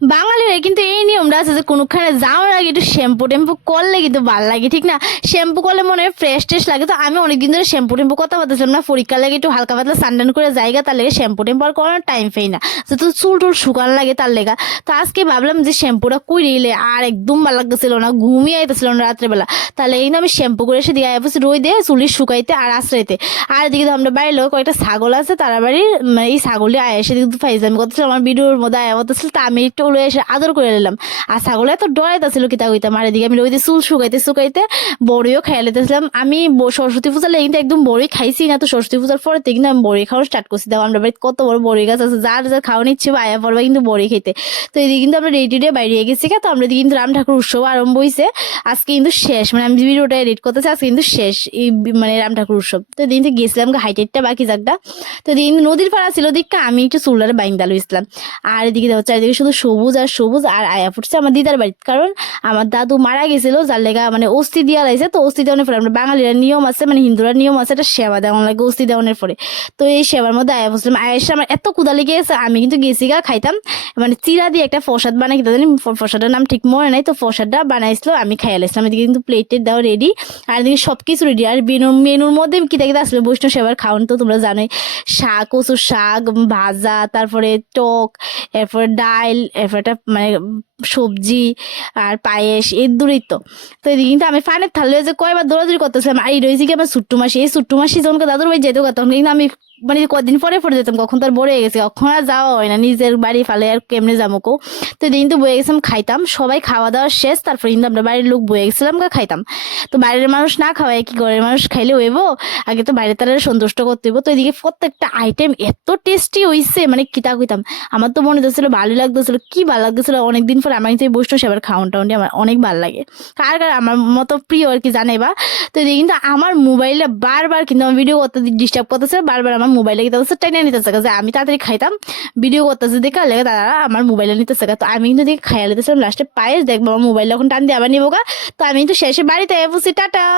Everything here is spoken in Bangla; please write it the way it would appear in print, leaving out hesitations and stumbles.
বাঙালিরা কিন্তু এই নিয়মটা আছে যে কোনোখানে যাওয়ার আগে একটু শ্যাম্পু টেম্পু করলে কিন্তু ভালো লাগে, ঠিক না? শ্যাম্পু করলে মনে হয় ফ্রেশ ট্রেশ লাগে। তো আমি অনেকদিন ধরে শ্যাম্পু টেম্পু করতে পারতেছিলাম না, পরীক্ষার লাগে একটু হালকা পাতলা সানডান করে জায়গা, তার লেগে শ্যাম্পু টেম্পু আর করার টাইম পাই না, যেহেতু চুল টুল শুকানো লাগে তার লেগা। তো আজকে ভাবলাম যে শ্যাম্পুটা করে এলে আর একদম ভালো লাগতেছিল না, ঘুমিয়ে আইতেছিল না রাত্রেবেলা। তাহলে কিন্তু আমি শ্যাম্পু করে এসে দিয়ে আইসি রই দিয়ে চুলি শুকাইতে আর আশ্রাইতে। আর এদিকে তো আমরা বাড়ির লোক কয়েকটা ছাগল আছে, তারা বাড়ির এই ছাগলটি আয় এসে কিন্তু ফাইজামি করতেছিল, আমার ভিডিওর মধ্যে আয়া করতেছিল। তা আমি একটু লয়ে এসে আদর করে নিলাম। আর ছাগল এত ডরাইতেছিল কিতা কইতাম। আর এদিকে আমি রই দিয়ে চুল শুকাইতে শুকাইতে বড়িও খাইয়া লেতেছিলাম। আমি সরস্বতী পূজার লেগে কিন্তু একদম বড়ি খাইছি না, তো সরস্বতী পূজার পরে কিন্তু আমি বড়ি খাওয়া স্টার্ট করছি। দেখো আমরা বাড়িতে কত বড় বড়ি গাছ আছে, যার যার খাওয়া নিচ্ছে আয়া পড়বা কিন্তু বড়ি খেতে। তো এদিকে কিন্তু আমরা রেডি দিয়ে বাইরে গেছি। তো আমরা এদিকে কিন্তু রাম ঠাকুর উৎসব আরম্ভ হয়েছে, আজকে কিন্তু শেষ, মানে আমি ভিডিওটা এডিট করতেছি, আজকে কিন্তু শেষ এই মানে রাম ঠাকুর উৎসব। তো এদিন তো গেছিলাম হাইটেটটা বাকি জায়গাটা। তো এদিকে নদীর পাড়া ছিল দিকটা, আমি একটু চুলারে বাইন্দা লইছিলাম। আর এদিকে দেখো চারিদিকে শুধু সবুজ আর সবুজ। আর আয়া ফুটছে আমার দিদার বাড়িতে, কারণ আমার দাদু মারা গেছিল, যার লেগা মানে অস্থি দিয়া লাইছে। তো অস্থি দেওয়ানোর পরে আমরা বাঙালিরা নিয়ম আছে, মানে হিন্দুরা নিয়ম আছে, এটা সেবা দেওয়ান লাগে অস্থি দেওয়ানোর পরে। তো এই সেবার মধ্যে আয়া ফুটছিলাম। আয়েসা আমার এত কুদা লেগে গেছে, আমি কিন্তু গেছি গা খাইতাম, মানে চিরা দিয়ে একটা প্রসাদ বানাই, কিন্তু জানি প্রসাদটার নাম ঠিক মনে নাই। তো প্রসাদটা বানাইছিল, আমি খাইয়া লাইছিলাম। এদিকে কিন্তু প্লেটে দেওয়া রেডি, আর এদিকে সবকিছু রেডি। আর মেনুর মধ্যে কিতা কিতা আসলে বৈষ্ণব সেবার খাওয়ান তো তোমরা জানোই, শাক, কচুর শাক ভাজা, তারপরে টক, এরপর ডাল, এরপর একটা মানে সবজি আর পায়েস, এই দূরই তো। তো এদিকে কিন্তু আমি ফানের থালে যে কয়বার দৌড়াদৌড়ি করতেছিলাম। আর এই রয়েছে কি আমার ছোট্টু মাসি, এই ছোট্টু মাসি যখন দাদুর বাড়ি যেত তখন কিন্তু আমি মানে কদিন পরে পরে যেতাম, কখন তার বড় হয়ে গেছে, কখন আর যাওয়া হয় না, নিজের বাড়ি ফালে আর কেমনে যাবো কো। তো এদিন তো বয়ে গেছিলাম খাইতাম, সবাই খাওয়া দাওয়া শেষ, তারপরে কিন্তু আমরা বাড়ির লোক বয়ে গেছিলাম খাইতাম। তো বাইরের মানুষ না খাওয়ায় কি ঘরের মানুষ খাইলে হইব, আগে তো বাইরে তারা সন্তুষ্ট করতে হইব। তো এদিকে প্রত্যেকটা আইটেম এত টেস্টি হইছে, মানে কিতা কইতাম। আমার তো মনে হচ্ছিল ভালোই লাগতেছিল, কি ভালো লাগতেছিল। অনেকদিন পর আমার কিন্তু এই বৈষ্ণব সেবার খাওয়ান টাউনটি আমার অনেক ভালো লাগে। কার কার আমার মতো প্রিয় আর কি জানে বা। তো এদিকে কিন্তু আমার মোবাইলে বারবার কিন্তু আমার ভিডিও করতে ডিস্টার্ব করতেছে, বারবার আমার মোবাইলে কিন্তু টাইনে নিতেছে যে আমি তাড়াতাড়ি খাইতাম, ভিডিও করতেছে দেখে লেগে তারা আমার মোবাইলে নিতেছে। তো আমি কিন্তু দেখে খাইয়া নিতেছিলাম, লাস্টে পায়েস দেখবো আমার মোবাইল এখন টান দিয়ে আবার নিবো গা। তো আমি কিন্তু শেষে বাড়িতে বসি, টাটা।